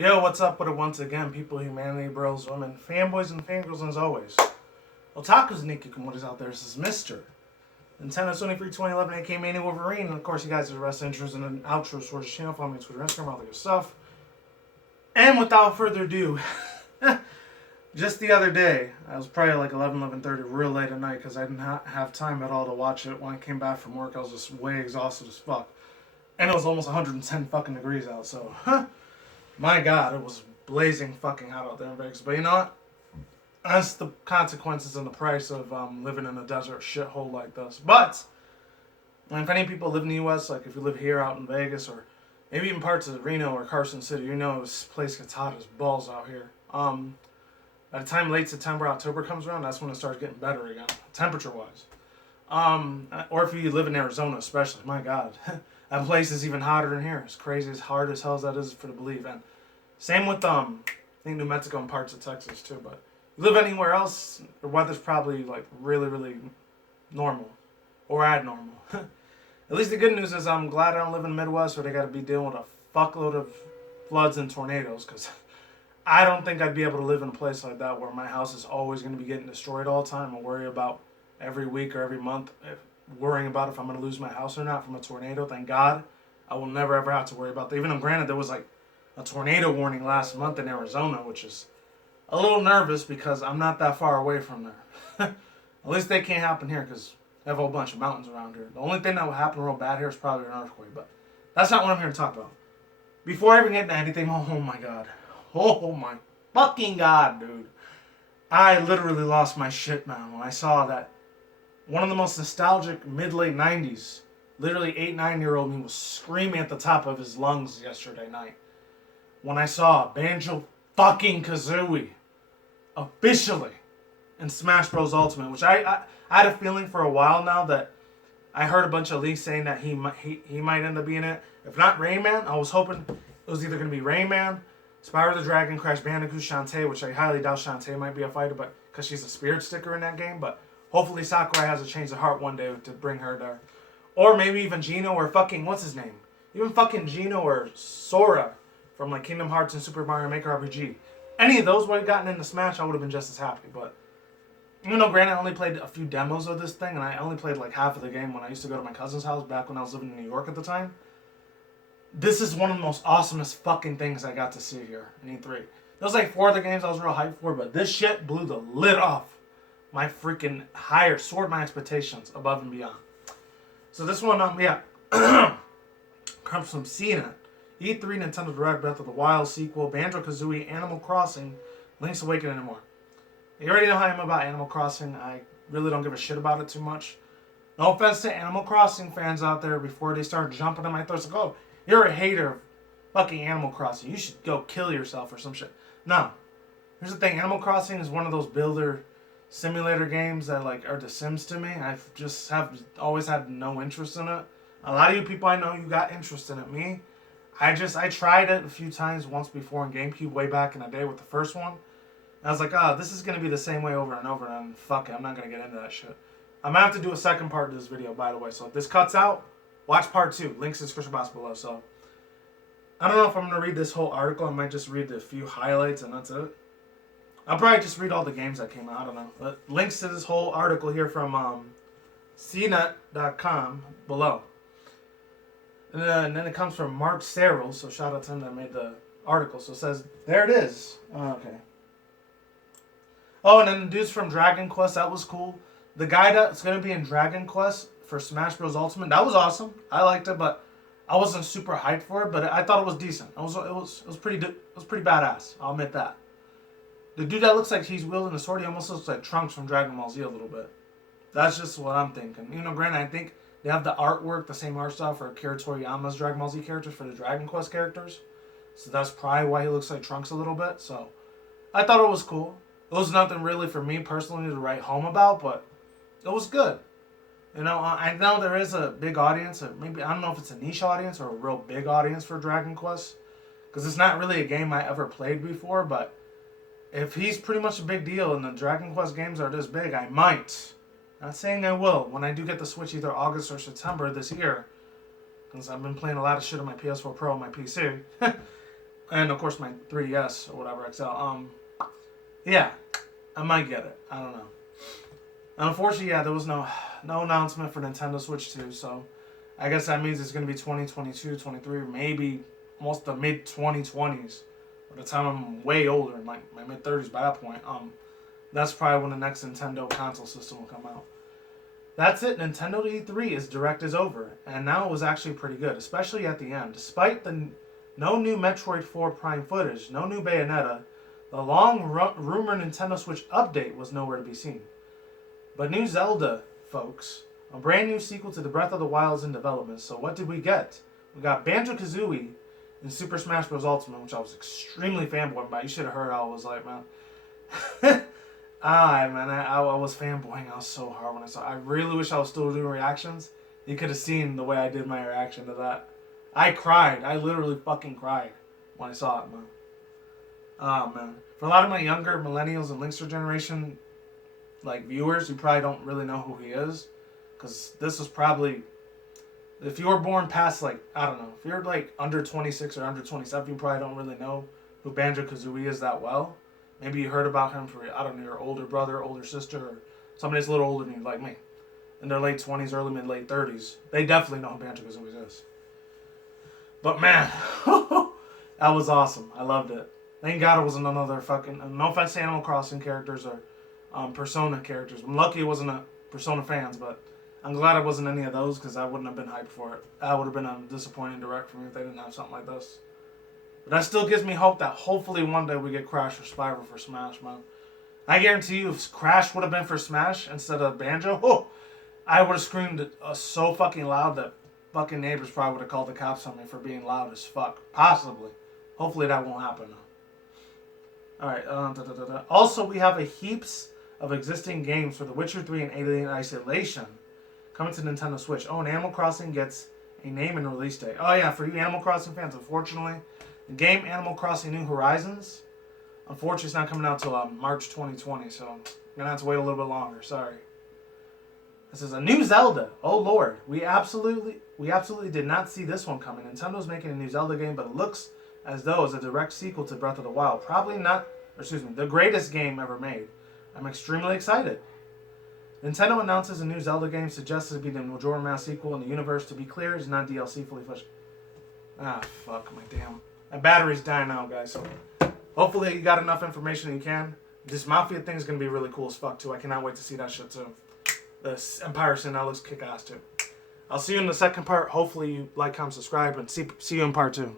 Yo, what's up with it once again, people, humanity, bros, women, fanboys, and fangirls, and as always. Otaku's Nikki Kumori's out there. This is Mr. Nintendo Sony Free 2011 aka Manny Wolverine. And of course, you guys are wrestling intros and an outro source channel. Follow me on Twitter, Instagram, all that good stuff. And without further ado, just the other day, I was probably like 11:30, real late at night because I didn't have time at all to watch it. When I came back from work, I was just way exhausted as fuck. And it was almost 110 fucking degrees out, so, my god, it was blazing fucking hot out there in Vegas. But you know what? That's the consequences and the price of living in a desert shithole like this. But, if any people live in the U.S., like if you live here out in Vegas or maybe even parts of Reno or Carson City, you know this place gets hot as balls out here. By the time late September, October comes around, that's when it starts getting better again, temperature-wise. Or if you live in Arizona especially, my god. That place is even hotter than here. It's crazy, as hard as hell as that is for to believe. And same with, I think New Mexico and parts of Texas too. But you live anywhere else, the weather's probably like really, really normal or abnormal. At least the good news is I'm glad I don't live in the Midwest where they got to be dealing with a fuckload of floods and tornadoes. Because I don't think I'd be able to live in a place like that where my house is always going to be getting destroyed all the time and worry about every week or every month worrying about if I'm going to lose my house or not from a tornado. Thank God I will never ever have to worry about that. Even though granted there was like a tornado warning last month in Arizona, which is a little nervous because I'm not that far away from there. At least they can't happen here because I have a whole bunch of mountains around here. The only thing that will happen real bad here is probably an earthquake, but that's not what I'm here to talk about. Before I even get into anything, oh my god. Oh my fucking god, dude. I literally lost my shit, man, when I saw that one of the most nostalgic mid-late 90s, literally 8-9-year-old me was screaming at the top of his lungs yesterday night when I saw Banjo fucking Kazooie officially in Smash Bros. Ultimate, which I had a feeling for a while now that I heard a bunch of leaks saying that he might end up being it. If not Rayman, I was hoping it was either going to be Rayman, Spyro the Dragon, Crash Bandicoot, Shantae, which I highly doubt Shantae might be a fighter, but because she's a spirit sticker in that game, but hopefully Sakurai has a change of heart one day to bring her there. Or maybe even Gino or fucking, what's his name? Even fucking Gino or Sora from like Kingdom Hearts and Super Mario Maker RPG. Any of those would have gotten into Smash, I would have been just as happy. But, you know, granted, I only played a few demos of this thing, and I only played like half of the game when I used to go to my cousin's house back when I was living in New York at the time. This is one of the most awesomest fucking things I got to see here in E3. There was like 4 other games I was real hyped for, but this shit blew the lid off my freaking soared my expectations above and beyond. So this one, comes from CNET. E3 Nintendo Direct Breath of the Wild sequel, Banjo-Kazooie, Animal Crossing, Link's Awakening, and more. You already know how I am about Animal Crossing. I really don't give a shit about it too much. No offense to Animal Crossing fans out there before they start jumping on my throats like, oh, you're a hater of fucking Animal Crossing. You should go kill yourself or some shit. No. Here's the thing. Animal Crossing is one of those builder simulator games that like are The Sims to me. I just have always had no interest in it. A lot of you people I know, you got interest in it. Me, I tried it a few times once before in GameCube way back in the day with the first one. And I was like, oh, this is going to be the same way over and over, and fuck it, I'm not going to get into that shit. I'm going to have to do a second part of this video, by the way. So if this cuts out, watch part 2. Links in the description box below. So I don't know if I'm going to read this whole article. I might just read the few highlights and that's it. I'll probably just read all the games that came out. I don't know. But links to this whole article here from cnet.com below. And then it comes from Mark Serrell, so shout out to him that made the article. So it says, there it is. Oh, okay. Oh, and then the dude's from Dragon Quest. That was cool. The guy that's going to be in Dragon Quest for Smash Bros. Ultimate, that was awesome. I liked it, but I wasn't super hyped for it. But I thought it was decent. It was pretty badass. I'll admit that. The dude that looks like he's wielding a sword, he almost looks like Trunks from Dragon Ball Z a little bit. That's just what I'm thinking. You know, granted, I think they have the artwork, the same art style for Akira Toriyama's Dragon Ball Z characters, for the Dragon Quest characters. So that's probably why he looks like Trunks a little bit. So I thought it was cool. It was nothing really for me personally to write home about, but it was good. You know, I know there is a big audience, or maybe, I don't know if it's a niche audience or a real big audience for Dragon Quest. Because it's not really a game I ever played before, but if he's pretty much a big deal and the Dragon Quest games are this big, I might. Not saying I will. When I do get the Switch either August or September this year, because I've been playing a lot of shit on my PS4 Pro and my PC, and of course my 3DS or whatever XL. Yeah, I might get it. I don't know. Unfortunately, yeah, there was no announcement for Nintendo Switch 2, so I guess that means it's going to be 2022, 23, or maybe almost the mid-2020s. By the time I'm way older, in like my mid-30s by that point, that's probably when the next Nintendo console system will come out. That's it. Nintendo E3 is direct is over, and now it was actually pretty good, especially at the end. Despite no new Metroid 4 Prime footage, no new Bayonetta, the rumored Nintendo Switch update was nowhere to be seen. But new Zelda, folks. A brand new sequel to the Breath of the Wild is in development. So what did we get? We got Banjo-Kazooie in Super Smash Bros. Ultimate, which I was extremely fanboying about. You should have heard how I was like, man. I was fanboying. I was so hard when I saw it. I really wish I was still doing reactions. You could have seen the way I did my reaction to that. I cried. I literally fucking cried when I saw it, man. Oh, man. For a lot of my younger millennials and Linkster generation like viewers who probably don't really know who he is, because this is probably, if you were born past like, I don't know, if you're like under 26 or under 27, you probably don't really know who Banjo-Kazooie is that well. Maybe you heard about him for, I don't know, your older brother, older sister, or somebody that's a little older than you, like me, in their late 20s, early mid-late 30s. They definitely know who Banjo-Kazooie is. But man, that was awesome. I loved it. Thank God it wasn't another fucking, no offense to Animal Crossing characters or Persona characters. I'm lucky it wasn't a Persona fans, but I'm glad it wasn't any of those because I wouldn't have been hyped for it. That would have been a disappointing direct for me if they didn't have something like this. But that still gives me hope that hopefully one day we get Crash or Spyro for Smash, man. I guarantee you if Crash would have been for Smash instead of Banjo, I would have screamed so fucking loud that fucking neighbors probably would have called the cops on me for being loud as fuck. Possibly. Hopefully that won't happen though. Alright, Also, we have a heaps of existing games for The Witcher 3 and Alien Isolation coming to Nintendo Switch. Oh, and Animal Crossing gets a name and release date. Oh yeah, for you Animal Crossing fans, unfortunately, the game Animal Crossing New Horizons, unfortunately, it's not coming out till March 2020, so I'm gonna have to wait a little bit longer. Sorry. This is a new Zelda. Oh lord, we absolutely did not see this one coming. Nintendo's making a new Zelda game, but it looks as though it's a direct sequel to Breath of the Wild. Probably not, the greatest game ever made. I'm extremely excited. Nintendo announces a new Zelda game, suggests it to be the Majora's Mask sequel in the universe. To be clear, it's not DLC fully fleshed. Ah, fuck, my battery's dying out, guys. So hopefully you got enough information you can. This Mafia thing is going to be really cool as fuck, too. I cannot wait to see that shit, too. The Empire Sin, that looks kick-ass, too. I'll see you in the second part. Hopefully you like, comment, subscribe, and see you in part 2.